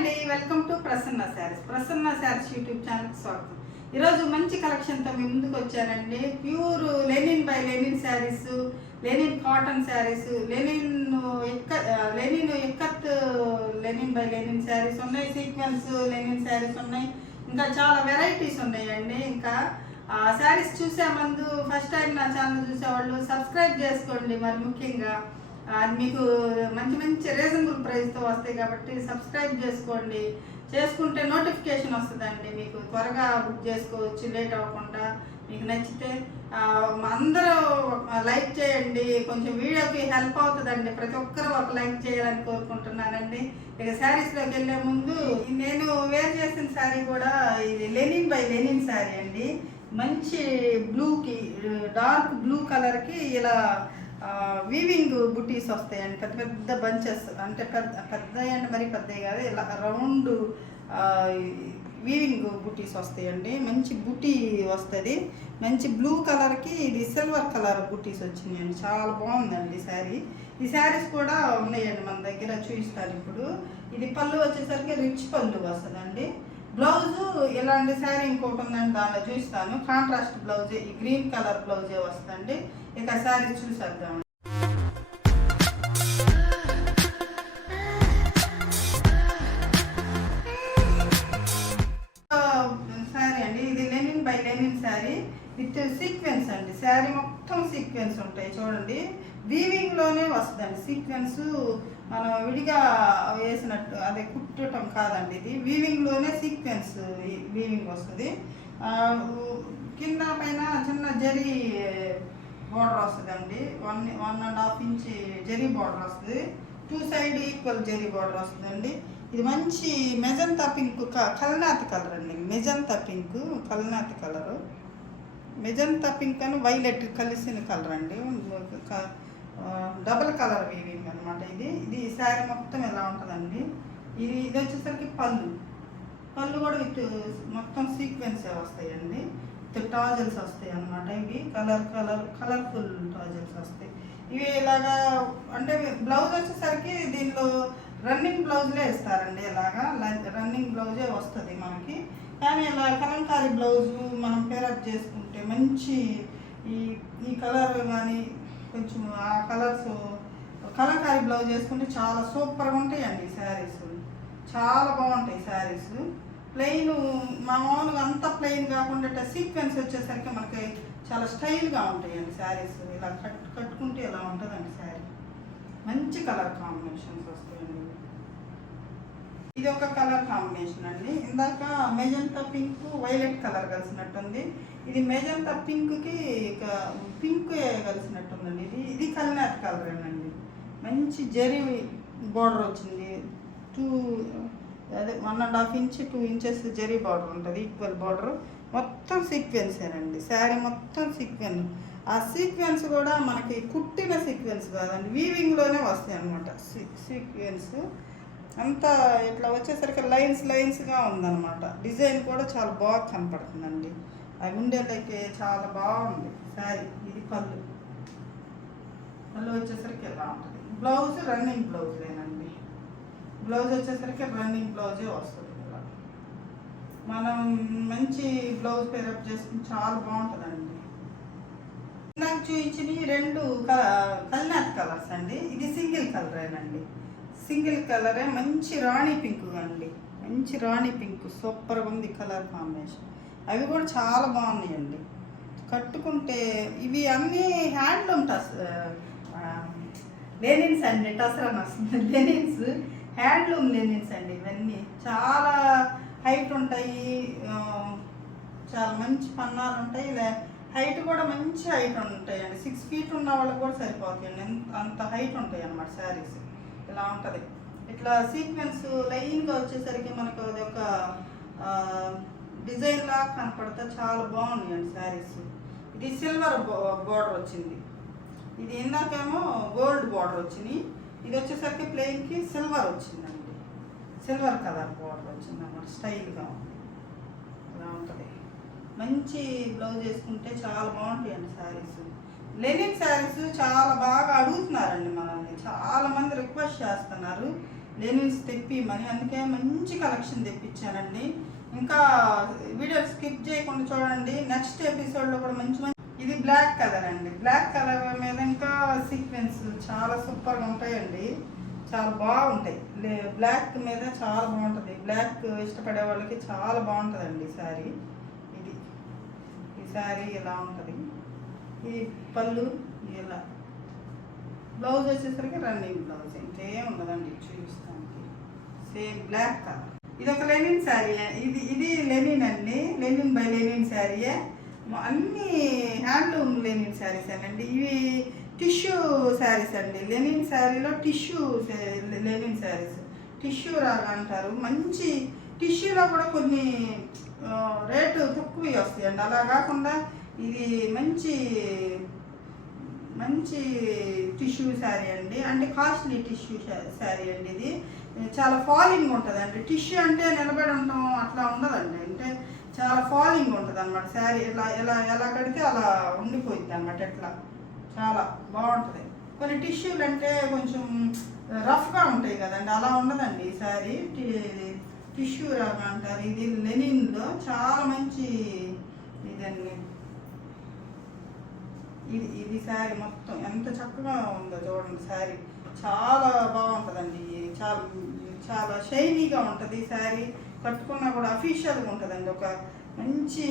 అండి, welcome to Prasanna saris YouTube ఛానల్కి స్వాగతం. ఈరోజు మంచి కలెక్షన్తో మీ ముందుకు వచ్చానండి. Pure linen by linen saris, linen cotton saris, linen ikat linen by linen saris ఉన్నాయి, సీక్వెన్స్ లెనిన్ శారీస్ ఉన్నాయి, ఇంకా చాలా వెరైటీస్ ఉన్నాయండి. ఇంకా శారీస్ చూసే ముందు ఫస్ట్ టైం నా ఛానల్ చూసేవాళ్ళు సబ్స్క్రైబ్ చేసుకోండి. మరి ముఖ్యంగా మీకు మంచి మంచి రీజనబుల్ ప్రైస్తో వస్తాయి కాబట్టి సబ్స్క్రైబ్ చేసుకోండి. చేసుకుంటే నోటిఫికేషన్ వస్తుందండి, మీకు త్వరగా బుక్ చేసుకోవచ్చు లేట్ అవ్వకుండా. మీకు నచ్చితే అందరూ లైక్ చేయండి, కొంచెం వీడియోకి హెల్ప్ అవుతుందండి. ప్రతి ఒక్కరూ ఒక లైక్ చేయాలని కోరుకుంటున్నానండి. ఇక శారీస్లోకి వెళ్ళే ముందు నేను వేర్ చేసిన శారీ కూడా ఇది లెనిన్ బై లెనిన్ శారీ అండి. మంచి బ్లూకి, డార్క్ బ్లూ కలర్కి ఇలా వీవింగ్ బుటీస్ వస్తాయండి. పెద్ద పెద్ద బంచెస్, అంటే పెద్ద అంటే మరి పెద్దవి కాదు, ఇలా రౌండ్ వీవింగ్ బుటీస్ వస్తాయండి. మంచి బుటీ వస్తుంది. మంచి బ్లూ కలర్కి ఇది సిల్వర్ కలర్ బుటీస్ వచ్చినాయండి. చాలా బాగుందండి శారీ. ఈ శారీస్ కూడా ఉన్నాయండి మన దగ్గర, చూపిస్తాను ఇప్పుడు. ఇది పళ్ళు వచ్చేసరికి రిచ్ పళ్ళు వస్తుందండి. బ్లౌజు ఇలాంటి శారీ ఇంకోటి ఉందండి, దానిలో చూపిస్తాను. కాంట్రాస్ట్ బ్లౌజే, ఈ గ్రీన్ కలర్ బ్లౌజే వస్తుందండి. ఇక శారీ చూసేద్దాం. శారీ అండి, ఇది Lenin by Lenin sari with sequence అండి. శారీ మొత్తం సీక్వెన్స్ ఉంటాయి చూడండి. వీవింగ్లోనే వస్తుందండి సీక్వెన్స్. మనం విడిగా వేసినట్టు అదే కుట్టడం కాదండి, ఇది వీవింగ్లోనే సీక్వెన్స్ వీవింగ్ వస్తుంది. కింద పైన చిన్న జరీ బార్డర్ వస్తుందండి. 1.5 ఇంచ్ జరీ బార్డర్ వస్తుంది. 2 సైడ్ ఈక్వల్ జరీ బార్డర్ వస్తుందండి. ఇది మంచి మెజంతా పింక్, కల్నాథ్ కలర్ అండి. మెజంతా పింక్, కల్నాథ్ కలరు. మెజంతా పింక్ అని వైలెట్ కలిసిన కలర్ అండి. డబుల్ కలర్ వీవింగ్ అనమాట. ఇది శారీ మొత్తం ఎలా ఉంటుందండి. ఇది వచ్చేసరికి పళ్ళు కూడా విత్ మొత్తం సీక్వెన్సే వస్తాయండి. విత్ టాజల్స్ వస్తాయి అన్నమాట. ఇవి కలర్ఫుల్ టాజల్స్ వస్తాయి. ఇవి ఇలాగా అంటే బ్లౌజ్ వచ్చేసరికి దీనిలో రన్నింగ్ బ్లౌజ్లే ఇస్తారండి. ఇలాగా రన్నింగ్ బ్లౌజే వస్తుంది మనకి. కానీ ఇలా కలంకారీ బ్లౌజు మనం పేరప్ చేసుకుంటే మంచి ఈ కలర్ కానీ కొంచెం ఆ కలర్స్ కలంకారీ బ్లౌజ్ వేసుకుంటే చాలా సూపర్గా ఉంటాయండి శారీస్. చాలా బాగుంటాయి శారీస్. ప్లెయిన్ మామూలుగా అంతా ప్లెయిన్ కాకుండా సీక్వెన్స్ వచ్చేసరికి మనకి చాలా స్టైల్గా ఉంటాయండి శారీస్. ఇలా కట్టుకుంటే ఇలా ఉంటుందండి శారీ. మంచి కలర్ కాంబినేషన్స్ వస్తాయండి. ఇది ఒక కలర్ కాంబినేషన్ అండి. ఇందాక మెజంతా పింక్ వైలెట్ కలర్ కలిసినట్టుంది. ఇది మెజంతా పింక్కి పింక్ కలిసినట్టుందండి. ఇది కల్నాథ్ కలర్ అండి. మంచి జరీ బార్డర్ వచ్చింది. 1.5 ఇంచ్ 2 ఇంచెస్ జరీ బార్డర్ ఉంటుంది, ఈక్వల్ బార్డర్. మొత్తం సీక్వెన్సేనండి. శారీ మొత్తం సీక్వెన్స్. ఆ సీక్వెన్స్ కూడా మనకి కుట్టిన సీక్వెన్స్ కాదండి, వీవింగ్లోనే వస్తాయి అనమాట. సీక్వెన్స్ అంతా ఇట్లా వచ్చేసరికి లైన్స్గా ఉందన్నమాట. డిజైన్ కూడా చాలా బాగా కనపడుతుందండి. అవి ఉండేళ్ళకి చాలా బాగుంది శారీ. ఇది పళ్ళు వచ్చేసరికి ఎలా ఉంటుంది. బ్లౌజ్ రన్నింగ్ బ్లౌజ్లేనండి. బ్లౌజ్ వచ్చేసరికి రన్నింగ్ బ్లౌజే వస్తుంది. ఇలా మనం మంచి బ్లౌజ్ పేరప్ చేసుకుని చాలా బాగుంటుందండి. నాకు చూపించినవి 2 కల్నాథ్ కలర్స్ అండి. ఇది సింగిల్ కలరేనండి. సింగిల్ కలరే మంచి రాణి పింక్ అండి. మంచి రాణి పింక్ సూపర్గా ఉంది కలర్ కాంబినేషన్. అవి కూడా చాలా బాగున్నాయండి. కట్టుకుంటే ఇవి అన్నీ హ్యాండ్లూమ్ లెనిన్స్ అండి. టసర్ వస్తుంది లెనిన్స్, హ్యాండ్లూమ్ లెనిన్స్ అండి. ఇవన్నీ చాలా హైట్ ఉంటాయి, చాలా మంచి పన్నాలు ఉంటాయి. హైట్ కూడా మంచి హైట్ ఉంటాయండి. 6 ఫీట్ ఉన్న వాళ్ళకి కూడా సరిపోతాయండి. అంత హైట్ ఉంటాయి అన్నమాట శారీస్. ఇలా ఉంటుంది. ఇట్లా సీక్వెన్స్ లైన్గా వచ్చేసరికి మనకు అది ఒక డిజైన్ లాగా కనపడితే చాలా బాగున్నాయండి శారీస్. ఇది సిల్వర్ బార్డర్ వచ్చింది. ఇది ఇందాకేమో గోల్డ్ బార్డర్ వచ్చింది. ఇది వచ్చేసరికి ప్లెయిన్కి సిల్వర్ వచ్చిందండి. సిల్వర్ కలర్ బార్డర్ వచ్చింది అన్నమాట. స్టైల్గా ఉంది. ఇలా ఉంటుంది. మంచి బ్లౌజ్ వేసుకుంటే చాలా బాగుంటాయండి శారీస్. లెనిన్ శారీస్ చాలా బాగా అడుగుతున్నారండి మనల్ని. చాలామంది రిక్వెస్ట్ చేస్తున్నారు. లెనిన్స్ తెప్పిమని, అందుకే మంచి కలెక్షన్ తెప్పించానండి. ఇంకా వీడియో స్కిప్ చేయకుండా చూడండి. నెక్స్ట్ ఎపిసోడ్లో కూడా మంచి మంచి. ఇది బ్లాక్ కలర్ అండి. బ్లాక్ కలర్ మీద ఇంకా సీక్వెన్స్ చాలా సూపర్గా ఉంటాయండి. చాలా బాగుంటాయి. బ్లాక్ మీద చాలా బాగుంటుంది. బ్లాక్ ఇష్టపడే వాళ్ళకి చాలా బాగుంటుందండి ఈ శారీ. ఈ శారీ ఇలా ఉంటుంది. ఈ పళ్ళు ఇలా. బ్లౌజ్ వచ్చేసరికి రన్నింగ్ బ్లౌజ్, ఇంకేం ఉండదండి. చూపిస్తానికి సేమ్ బ్లాక్ కలర్. ఇది ఒక లెనిన్ శారీ. ఇది లెనిన్ అండి. లెనిన్ బై లెనిన్ శారీయే. అన్నీ హ్యాండ్లూమ్ లెనిన్ శారీస్ అండి. ఇవి టిష్యూ శారీస్ అండి. లెనిన్ శారీలో టిష్యూ లెనిన్ శారీస్ టిష్యూ రాగా అంటారు. మంచి టిష్యూలో కూడా కొన్ని రేటు తక్కువ వస్తాయండి. అలా కాకుండా ఇది మంచి మంచి టిష్యూ శారీ అండి. అంటే కాస్ట్లీ టిష్యూ శారీ అండి. ఇది చాలా ఫాలింగ్ ఉంటుందండి. టిష్యూ అంటే నిలబడి ఉండటం అట్లా ఉండదండి. అంటే చాలా ఫాలింగ్ ఉంటుంది అనమాట. శారీ ఎలా కడితే అలా ఉండిపోయింది అనమాట. ఎట్లా చాలా బాగుంటుంది. కొన్ని టిష్యూలు అంటే కొంచెం రఫ్గా ఉంటాయి కదండి, అలా ఉండదండి ఈ శారీ. టిష్యూ రాగా అంటారు. ఇది లెనిన్లో చాలా మంచి ఇదండి. ఇది శారీ మొత్తం ఎంత చక్కగా ఉందో చూడండి. శారీ చాలా బాగుంటుందండి. చాలా చాలా షైనీగా ఉంటుంది శారీ. కట్టుకున్నా కూడా అఫీషియల్గా ఉంటుందండి. ఒక మంచి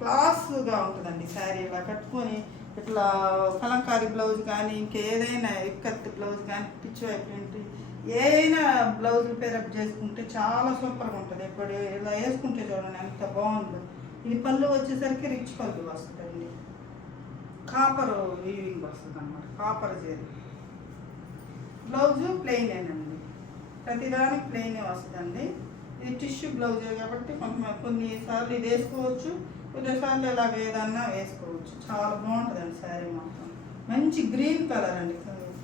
క్లాస్గా ఉంటుందండి శారీ. ఇలా కట్టుకొని ఇట్లా కలంకారీ బ్లౌజ్ కానీ ఇంకేదైనా ఇక్కత్ బ్లౌజ్ కానీ పిచ్చి ప్రింట్ ఏదైనా బ్లౌజులు పేరప్ చేసుకుంటే చాలా సూపర్గా ఉంటుంది. ఇప్పుడు ఇలా వేసుకుంటే చూడండి ఎంత బాగుందో. ఇది పళ్ళు వచ్చేసరికి రిచ్ పళ్ళు వస్తుందండి. కాపర్ వీవింగ్ వస్తుంది అన్నమాట. కాపర్ జరీ. బ్లౌజు ప్లెయినేనండి. ప్రతిదానికి ప్లెయినే వస్తుందండి. ఇది టిష్యూ బ్లౌజే కాబట్టి కొన్నిసార్లు ఇది వేసుకోవచ్చు, కొన్నిసార్లు ఇలాగ ఏదన్నా వేసుకోవచ్చు. చాలా బాగుంటుందండి శారీ మొత్తం. మంచి గ్రీన్ కలర్ అండి.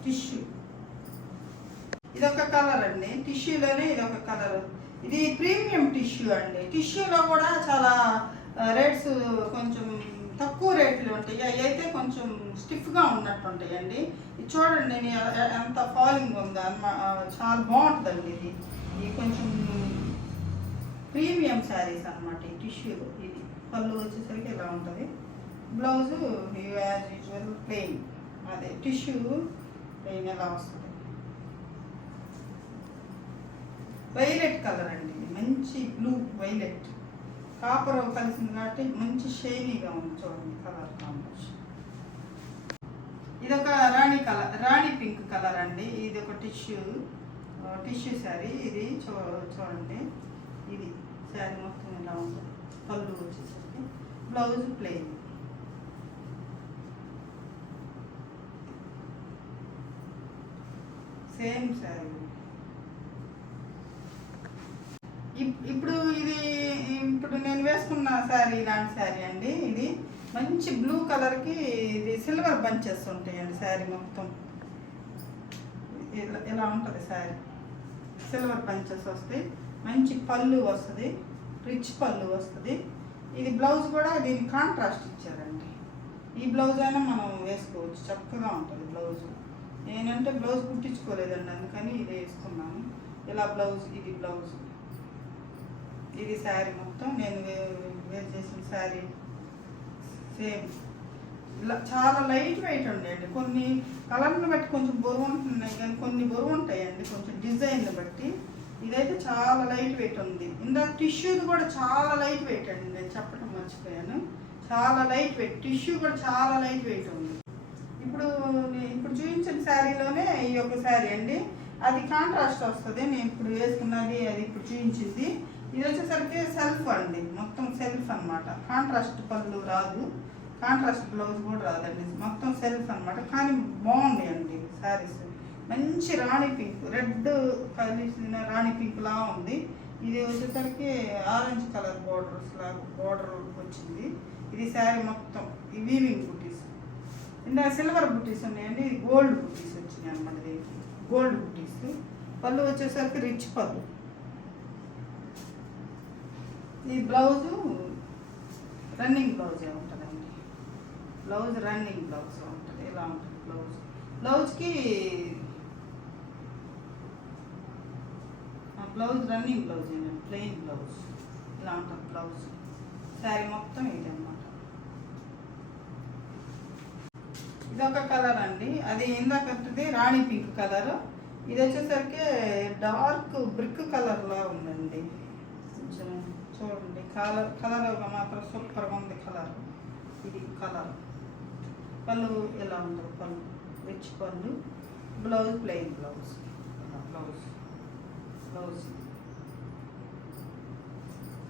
టిష్యూ ఇదొక కలర్ అండి. టిష్యూలోనే ఇదొక కలర్. ఇది ప్రీమియం టిష్యూ అండి. టిష్యూలో కూడా చాలా రేట్స్ కొంచెం తక్కువ రేట్లు ఉంటాయి. అవి అయితే కొంచెం స్టిఫ్గా ఉన్నట్టు ఉంటాయండి. ఇది చూడండి ఎంత ఫాలింగ్ ఉందో చాలా బాగుంటుందండి. ఇది కొంచెం ప్రీమియం శారీస్ అనమాట ఈ టిష్యూ. ఇది పళ్ళు వచ్చేసరికి ఇలా ఉంటుంది. Blouse as usual plain. అదే టిష్యూ ప్లెయిన్ ఎలా వస్తుంది. వైలెట్ కలర్ అండి. మంచి బ్లూ వైలెట్ కాపర్ కలిసింది కాబట్టి మంచి షైనీగా ఉంది చూడండి కలర్ కాంబినేషన్. ఇదొక రాణి పింక్ కలర్ అండి. ఇది ఒక టిష్యూ శారీ. ఇది చూడండి. ఇది శారీ మొత్తం ఇలా ఉంటుంది. పళ్ళు వచ్చేసరికి బ్లౌజ్ ప్లెయిన్. సేమ్ శారీ. ఇప్పుడు నేను వేసుకున్న శారీ ఇలాంటి శారీ అండి. ఇది మంచి బ్లూ కలర్కి ఇది సిల్వర్ బంచెస్ ఉంటాయండి. శారీ మొత్తం ఇలా ఉంటుంది. శారీ సిల్వర్ బంచెస్ వస్తాయి. మంచి పళ్ళు వస్తుంది. రిచ్ పళ్ళు వస్తుంది. ఇది బ్లౌజ్ కూడా దీనికి కాంట్రాస్ట్ ఇచ్చారండి. ఈ బ్లౌజ్ అయినా మనం వేసుకోవచ్చు. చక్కగా ఉంటుంది బ్లౌజ్. నేనంటే బ్లౌజ్ కుట్టించుకోలేదండి, అందుకని ఇది వేసుకున్నాను. ఇలా బ్లౌజ్. ఇది బ్లౌజ్. ఇది శారీ మొత్తం నేను వేర్ చేసిన శారీ సేమ్. ఇలా చాలా లైట్ వెయిట్ ఉండేయండి. కొన్ని కలర్ని బట్టి కొంచెం బరువు ఉంటున్నాయి, కానీ కొన్ని బరువు ఉంటాయండి కొంచెం డిజైన్ని బట్టి. ఇదైతే చాలా లైట్ వెయిట్ ఉంది. ఇందాక టిష్యూది కూడా చాలా లైట్ వెయిట్ అండి. నేను చెప్పడం మర్చిపోయాను. చాలా లైట్ వెయిట్. టిష్యూ కూడా చాలా లైట్ వెయిట్ ఉంది. ఇప్పుడు చూపించిన శారీలోనే ఈ యొక్క శారీ అండి. అది కాంట్రాస్ట్ వస్తుంది. నేను ఇప్పుడు వేసుకున్నది అది ఇప్పుడు చూపించింది. ఇది వచ్చేసరికి సెల్ఫ్ అండి. మొత్తం సెల్ఫ్ అనమాట. కాంట్రాస్ట్ పళ్ళు రాదు, కాంట్రాస్ట్ బ్లౌజ్ కూడా రాదండి. మొత్తం సెల్ఫ్ అనమాట. కానీ బాగుంది అండి శారీస్. మంచి రాణి పింక్, రెడ్ కలిసిన రాణి పింక్ లా ఉంది. ఇది వచ్చేసరికి ఆరెంజ్ కలర్ బోర్డర్ వచ్చింది. ఇది శారీ మొత్తం ఈ వీవింగ్ బుటీస్. ఇందాక సిల్వర్ బుటీస్ ఉన్నాయండి. ఇది గోల్డ్ బుటీస్ వచ్చినాయి అన్నమాట. దీనికి గోల్డ్ బుటీస్. పళ్ళు వచ్చేసరికి రిచ్ పళ్ళు. ఈ బ్లౌజు రన్నింగ్ బ్లౌజే ఉంటుందండి. బ్లౌజ్ రన్నింగ్ బ్లౌజ్ ఉంటుంది. ఇలా ఉంటుంది బ్లౌజ్కి బ్లౌజ్ రన్నింగ్ బ్లౌజ్ అండి, ప్లెయిన్ బ్లౌజ్ ఇలా ఉంటుంది బ్లౌజ్. శారీ మొత్తం ఇది అన్నమాట. ఇదొక కలర్ అండి, అది ఇందాకది రాణి పింక్ కలర్. ఇది వచ్చేసరికి డార్క్ బ్రిక్ కలర్లో ఉందండి. కొంచెం చూడండి, కలర్ మాత్రం సూపర్గా ఉంది కలర్. ఇది కలర్. పళ్ళు ఎలా ఉంటుంది, పళ్ళు rich pallu, blouse plain blouse. Blouse blouse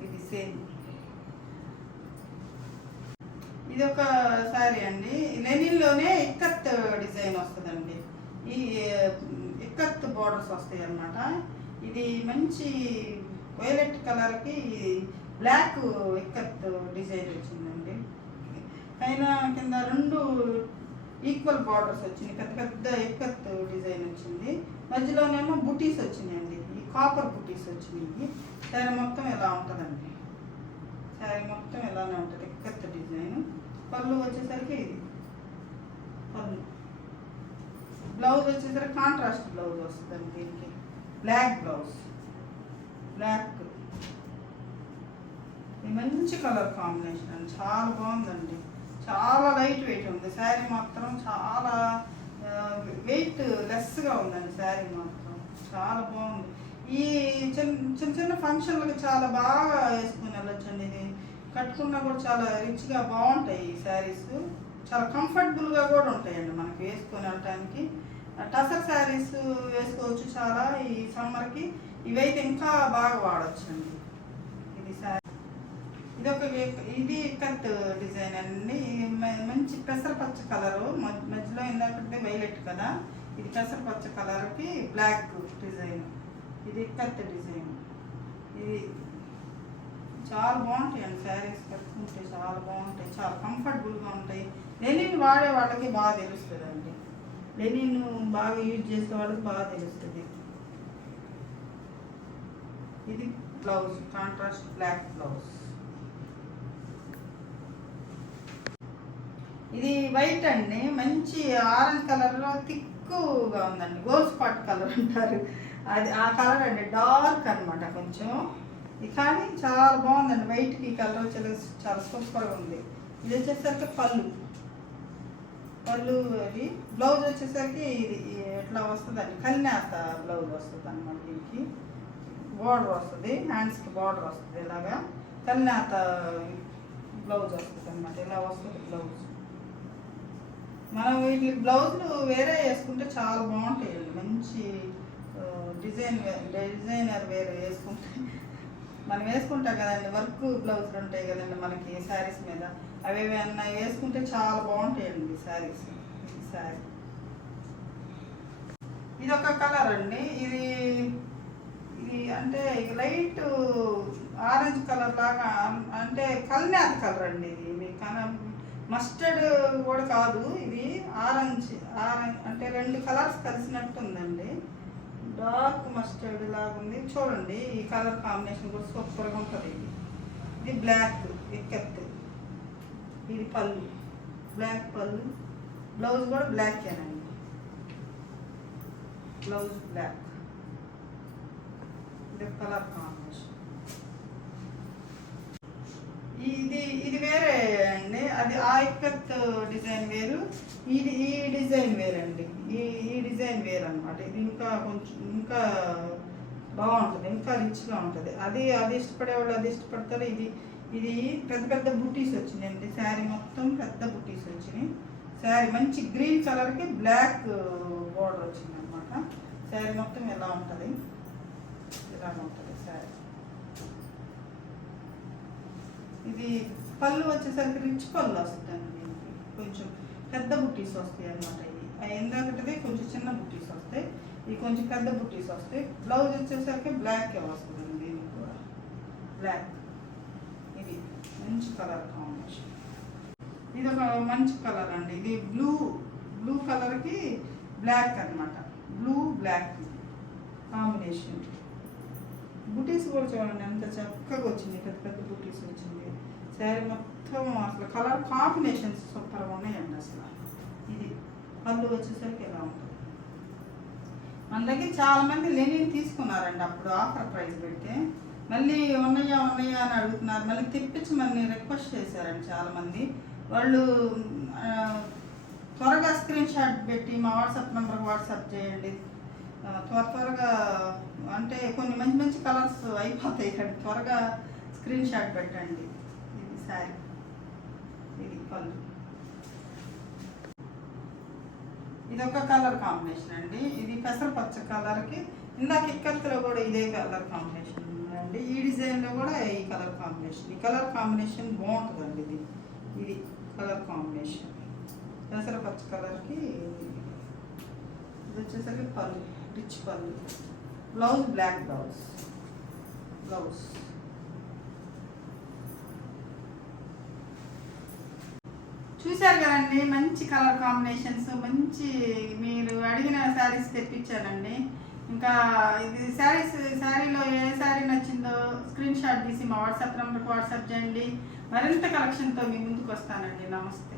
ఇది సేమ్. ఇది ఒక శారీ అండి, లెనిన్లోనే ఇక్కత్ డిజైన్ వస్తుందండి. ఈ ఇక్కత్ బార్డర్స్ వస్తాయి అన్నమాట. ఇది మంచి వైలెట్ కలర్కి బ్లాక్ ఇక్కత్ డిజైన్ వచ్చిందండి. పైన కింద రెండు ఈక్వల్ బార్డర్స్ వచ్చినాయి, పెద్ద పెద్ద ఇక్కత్ డిజైన్ వచ్చింది. మధ్యలోనేమో బుటీస్ వచ్చినాయండి, ఈ కాపర్ బుటీస్ వచ్చినాయి. శారీ మొత్తం ఎలా ఉంటుందండి, శారీ మొత్తం ఎలానే ఉంటుంది ఇక్కత్ డిజైన్. పళ్ళు వచ్చేసరికి ఇది పళ్ళు. బ్లౌజ్ వచ్చేసరికి కాంట్రాస్ట్ బ్లౌజ్ వస్తుందండి, దీనికి బ్లాక్ బ్లౌజ్, బ్లాక్. ఇది మంచి కలర్ కాంబినేషన్ అండి, చాలా బాగుందండి. చాలా లైట్ వెయిట్ ఉంది శారీ మాత్రం, చాలా వెయిట్ లెస్గా ఉందండి శారీ మాత్రం, చాలా బాగుంది. ఈ చిన్న చిన్న ఫంక్షన్లకు చాలా బాగా వేసుకుని వెళ్ళొచ్చండి. ఇది కట్టుకున్నా కూడా చాలా రిచ్గా బాగుంటాయి ఈ శారీస్, చాలా కంఫర్టబుల్గా కూడా ఉంటాయండి మనకి వేసుకొని వెళ్ళటానికి. టసర్ శారీస్ వేసుకోవచ్చు చాలా ఈ సమ్మర్కి, ఇవైతే ఇంకా బాగా వాడచ్చు. ఇది శారీ, ఇది కట్ డిజైన్ అండి, మంచి పెసరపచ్చ కలరు. మధ్యలో ఇందాకంటే వైలెట్ కదా, ఇది పెసరపచ్చ కలర్కి బ్లాక్ డిజైన్. ఇది కట్ డిజైన్. ఇది చాలా బాగుంటాయండి శారీస్, కట్టుకుంటే చాలా బాగుంటాయి, చాలా కంఫర్టబుల్గా ఉంటాయి. లెనిన్ వాడే వాళ్ళకి బాగా తెలుస్తుంది అండి, లెనిన్ బాగా యూజ్ చేసే వాళ్ళకి బాగా తెలుస్తుంది. ఇది బ్లౌజ్, కాంట్రాస్ట్ బ్లాక్ బ్లౌజ్. ఇది వైట్ అండి, మంచి ఆరెంజ్ కలర్లో థిక్గా ఉందండి, గోల్డ్ స్పాట్ కలర్ అంటారు, అది ఆ కలర్ అండి, డార్క్ అనమాట కొంచెం. కానీ చాలా బాగుందండి, వైట్కి కలర్ చాలా సూపర్గా ఉంది. ఇది వచ్చేసరికి పళ్ళు, అది బ్లౌజ్ వచ్చేసరికి ఇది ఎట్లా వస్తుందండి, కన్యాత బ్లౌజ్ వస్తుంది అన్నమాట. దీనికి బార్డర్ వస్తుంది, హ్యాండ్స్కి బార్డర్ వస్తుంది, ఇలాగా కన్యాత బ్లౌజ్ వస్తుంది అన్నమాట. ఇలా వస్తుంది బ్లౌజ్. మనం వీటికి బ్లౌజులు వేరే వేసుకుంటే చాలా బాగుంటాయండి, మంచి డిజైనర్ వేరే వేసుకుంటే. మనం వేసుకుంటాం కదండి, వర్క్ బ్లౌజులు ఉంటాయి కదండి మనకి శారీస్ మీద, అవి ఏమైనా వేసుకుంటే చాలా బాగుంటాయండి శారీస్. ఈ శారీ ఇది ఒక కలర్ అండి, ఇది అంటే లైట్ ఆరెంజ్ కలర్ లాగా, అంటే కల్నాథ్ కలర్ అండి. ఇది మస్టర్డ్ కూడా కాదు, ఇది ఆరెంజ్ అంటే రెండు కలర్స్ కలిసినట్టు ఉందండి, డార్క్ మస్టర్డ్ లాగా ఉంది. చూడండి ఈ కలర్ కాంబినేషన్ కూడా సూపర్గా ఉంటుంది. ఇది బ్లాక్ ఇక్కత్, ఇది పళ్ళు, బ్లాక్ పళ్ళు, బ్లౌజ్ కూడా బ్లాకేనండి, బ్లౌజ్ బ్లాక్. ఇది కలర్ కాంబినేషన్. ఇది వేరే అండి, అది ఆ ఇక్కత్ డిజైన్ వేరు, ఈ డిజైన్ వేరండి, ఈ డిజైన్ వేరు అనమాట. ఇది ఇంకా కొంచెం ఇంకా బాగుంటుంది, ఇంకా రిచ్గా ఉంటుంది. అది ఇష్టపడే వాళ్ళు అది ఇష్టపడతారు. ఇది పెద్ద పెద్ద బుటీస్ వచ్చినాయండి, శారీ మొత్తం పెద్ద బుటీస్ వచ్చినాయి. శారీ మంచి గ్రీన్ కలర్కి బ్లాక్ బోర్డర్ వచ్చింది అనమాట. శారీ మొత్తం ఎలా ఉంటుంది, ఇలా ఉంటుంది శారీ. ఇది పళ్ళు వచ్చేసరికి రిచ్ పళ్ళు వస్తుందండి, దీనికి కొంచెం పెద్ద బుట్టీస్ వస్తాయి అన్నమాట. ఇవి ఎందుకంటే కొంచెం చిన్న బుట్టీస్ వస్తాయి, ఇవి కొంచెం పెద్ద బుట్టీస్ వస్తాయి. బ్లౌజ్ వచ్చేసరికి బ్లాక్ వస్తుందండి, దీనికి కూడా బ్లాక్. ఇది మంచి కలర్ కాంబినేషన్. ఇది ఒక మంచి కలర్ అండి, ఇది బ్లూ కలర్కి బ్లాక్ అనమాట, బ్లూ బ్లాక్ కాంబినేషన్. బుటీస్ కూడా చూడండి ఎంత చక్కగా వచ్చింది, పెద్ద పెద్ద బుటీస్ వచ్చింది. శారీ మొత్తం అసలు కలర్ కాంబినేషన్స్ సూపర్గా ఉన్నాయండి అసలు. ఇది పళ్ళు వచ్చేసరికి ఎలా ఉంటుంది, మన దగ్గర చాలామంది లెనిన్ తీసుకున్నారండి అప్పుడు ఆఫర్ ప్రైస్ పెడితే. మళ్ళీ ఉన్నాయా ఉన్నాయా అని అడుగుతున్నారు. మళ్ళీ తెప్పించమని రిక్వెస్ట్ చేశారండి చాలామంది. వాళ్ళు త్వరగా స్క్రీన్ షాట్ పెట్టి మా వాట్సాప్ నెంబర్కి వాట్సాప్ చేయండి. త్వరగా అంటే కొన్ని మంచి మంచి కలర్స్ అయిపోతాయి ఇక్కడ. త్వరగా స్క్రీన్ షాట్ పెట్టండి. ఇది శారీ, ఇది పళ్ళు. ఇది ఒక కలర్ కాంబినేషన్ అండి. ఇది పెసరపచ్చ కలర్కి ఇందాక ఇక్కత్తులో కూడా ఇదే కలర్ కాంబినేషన్ అండి. ఈ డిజైన్లో కూడా ఈ కలర్ కాంబినేషన్. ఈ కలర్ కాంబినేషన్ బాగుంటుందండి. ఇది కలర్ కాంబినేషన్ పెసరపచ్చ కలర్కి. ఇది వచ్చేసరికి pallu, rich pallu. Blouse black blouse. చూశారు కదండి, మంచి కలర్ కాంబినేషన్స్, మంచి మీరు అడిగిన శారీస్ తెప్పించానండి. ఇంకా ఇది శారీలో ఏ శారీ నచ్చిందో స్క్రీన్ షాట్ తీసి మా వాట్సాప్ నెంబర్కి వాట్సాప్ చేయండి. మరింత కలెక్షన్తో మీ ముందుకు వస్తానండి. నమస్తే.